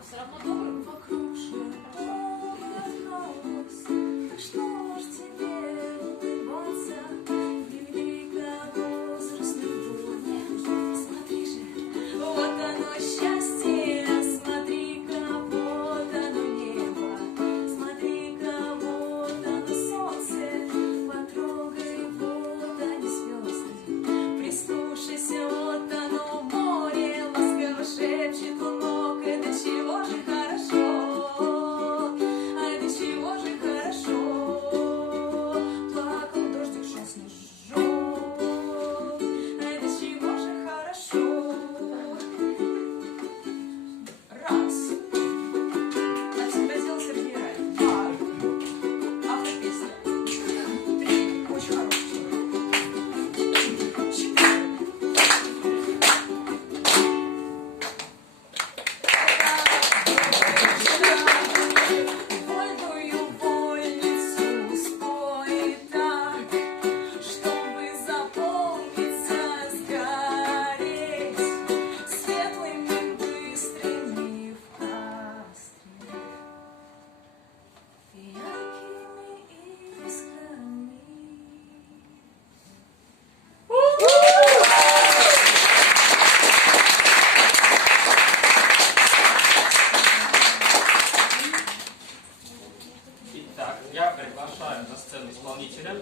Все равно добрым вокруг же. Так что ж тебе улыбаться великовозрастным будням? Смотри же, вот оно счастье, смотри-ка, вот оно небо, смотри-ка, вот оно солнце, потрогай, вот они звезды, прислушайся, вот оно море, ласково шепчет лунок, это чего же хорошо, а до чего же хорошо, плакал дождик, шел снежок, а до чего же хорошо. Раз. Так всегда делал Сергей Рай. Два. Автор песни. Три. Очень хороший человек. Четыре. Вольную вольницу спой так, чтобы запомниться, сгореть светлыми быстрыми в кастре, яркими искрами. Итак, я приглашаю на сцену исполнителя.